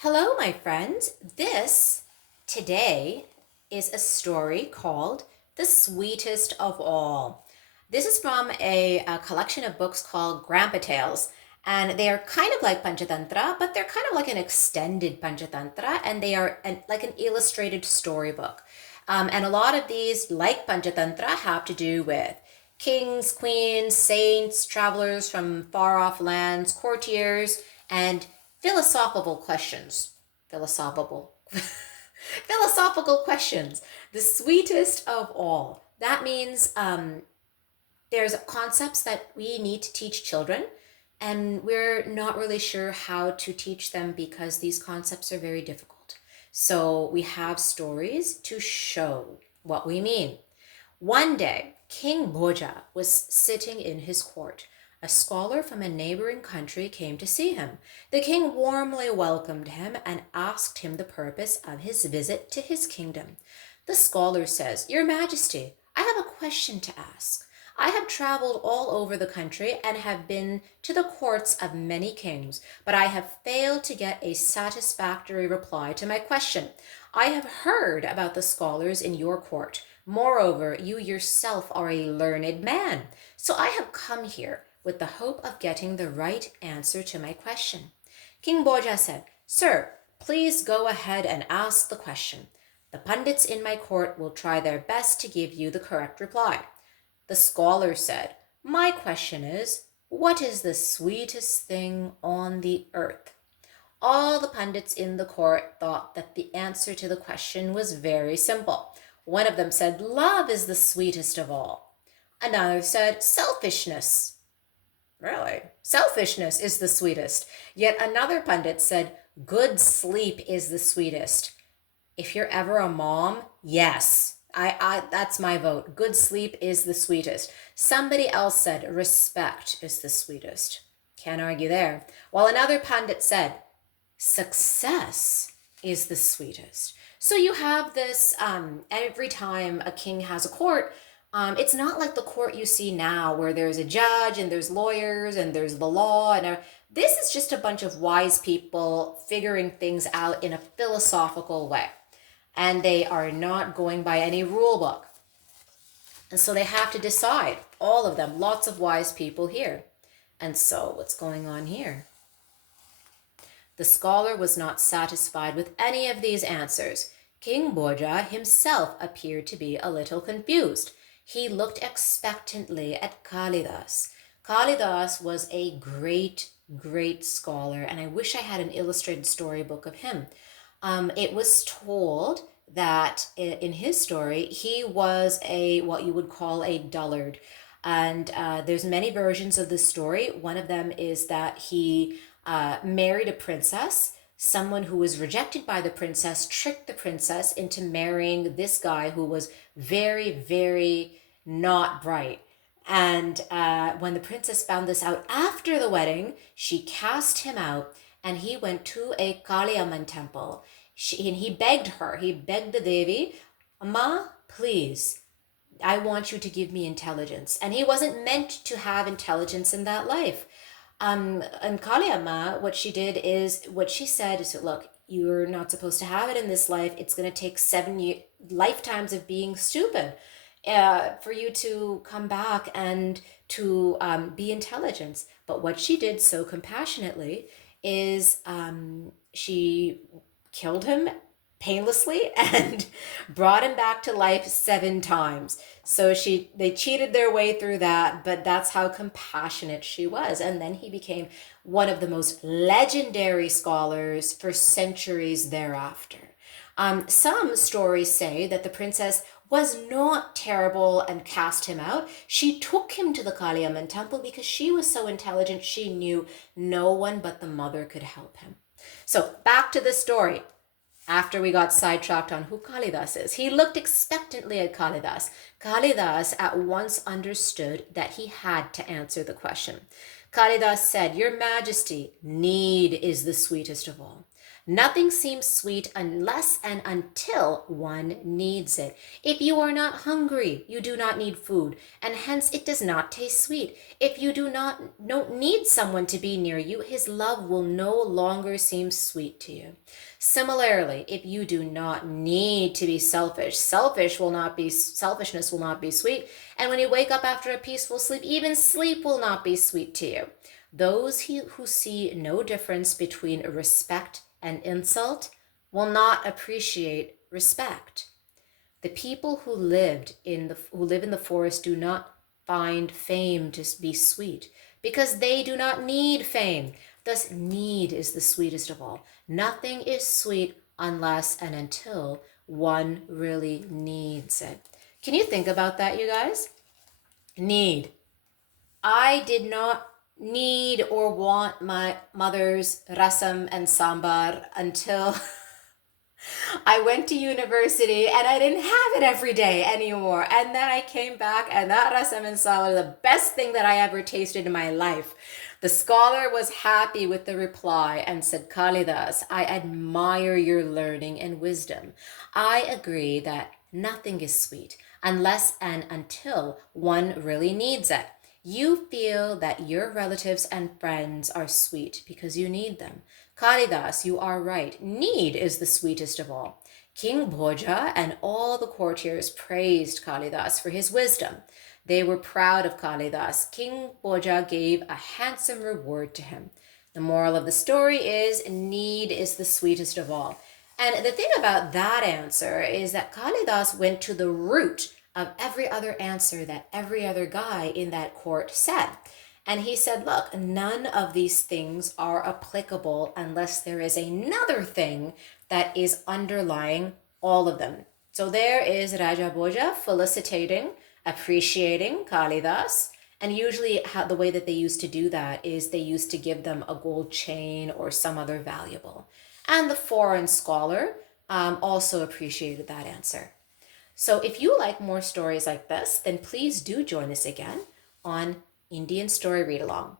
Hello, my friends. This today is a story called The Sweetest of All. This is from a collection of books called Grandpa Tales, and they are kind of like Panchatantra, but they're kind of like an extended Panchatantra, and they are like an illustrated storybook. And a lot of these, like Panchatantra, have to do with kings, queens, saints, travelers from far off lands, courtiers, and philosophical questions. Philosophical. Philosophical questions. The sweetest of all. That means there's concepts that we need to teach children, and we're not really sure how to teach them because these concepts are very difficult. So we have stories to show what we mean. One day, King Bhoja was sitting in his court. A scholar from a neighboring country came to see him. The king warmly welcomed him and asked him the purpose of his visit to his kingdom. The scholar says, "Your Majesty, I have a question to ask. I have traveled all over the country and have been to the courts of many kings, but I have failed to get a satisfactory reply to my question. I have heard about the scholars in your court. Moreover, you yourself are a learned man, so I have come here with the hope of getting the right answer to my question." King Bhoja said, "Sir, please go ahead and ask the question. The pundits in my court will try their best to give you the correct reply." The scholar said, "My question is, what is the sweetest thing on the earth?" All the pundits in the court thought that the answer to the question was very simple. One of them said, "Love is the sweetest of all." Another said, "Selfishness." Really? Selfishness is the sweetest. Yet another pundit said, "Good sleep is the sweetest." If you're ever a mom, yes. That's my vote. Good sleep is the sweetest. Somebody else said respect is the sweetest. Can't argue there. While another pundit said success is the sweetest. So you have this every time a king has a court. It's not like the court you see now where there's a judge and there's lawyers and there's the law. And this is just a bunch of wise people figuring things out in a philosophical way. And they are not going by any rule book. And so they have to decide, all of them, lots of wise people here. And so what's going on here? The scholar was not satisfied with any of these answers. King Bhoja himself appeared to be a little confused. He looked expectantly at Kalidas. Kalidas was a great, great scholar, and I wish I had an illustrated storybook of him. It was told that in his story, he was what you would call a dullard. And there's many versions of the story. One of them is that he married a princess. Someone who was rejected by the princess tricked the princess into marrying this guy who was very, very not bright. And when the princess found this out after the wedding, she cast him out and he went to a Kaliamman temple. And he begged the Devi, "Amma, please, I want you to give me intelligence." And he wasn't meant to have intelligence in that life. And Kaliamma, what she said is, "Look, you're not supposed to have it in this life. It's going to take 7 lifetimes of being stupid for you to come back and to be intelligent." But what she did so compassionately is she killed him painlessly and brought him back to life 7 times. So they cheated their way through that, but that's how compassionate she was. And then he became one of the most legendary scholars for centuries thereafter. Some stories say that the princess was not terrible and cast him out. She took him to the Kaliamman temple because she was so intelligent she knew no one but the mother could help him. So back to the story. After we got sidetracked on who Kalidas is, he looked expectantly at Kalidas. Kalidas at once understood that he had to answer the question. Kalidas said, "Your Majesty, need is the sweetest of all." Nothing seems sweet unless and until one needs it. If you are not hungry, you do not need food, and hence it does not taste sweet. If you don't need someone to be near you, his love will no longer seem sweet to you. Similarly, if you do not need to be selfish, selfishness will not be sweet. And when you wake up after a peaceful sleep, even sleep will not be sweet to you. Those who see no difference between respect and insult will not appreciate respect. The people who live in the forest do not find fame to be sweet because they do not need fame. Thus, need is the sweetest of all. Nothing is sweet unless and until one really needs it. Can you think about that, you guys? Need. I did not need or want my mother's rasam and sambar until I went to university and I didn't have it every day anymore. And then I came back and that rasam and sambar was the best thing that I ever tasted in my life. The scholar was happy with the reply and said, Kalidas, I admire your learning and wisdom. I agree that nothing is sweet unless and until one really needs it. You feel that your relatives and friends are sweet because you need them. Kalidas, you are right. Need is the sweetest of all. King Bhoja and all the courtiers praised Kalidas for his wisdom. They were proud of Kalidas. King Bhoja gave a handsome reward to him. The moral of the story is need is the sweetest of all. And the thing about that answer is that Kalidas went to the root of every other answer that every other guy in that court said. And he said, look, none of these things are applicable unless there is another thing that is underlying all of them. So there is Raja Bhoja felicitating, appreciating Kalidas. And usually the way that they used to do that is they used to give them a gold chain or some other valuable. And the foreign scholar also appreciated that answer. So if you like more stories like this, then please do join us again on Indian Story Read Along.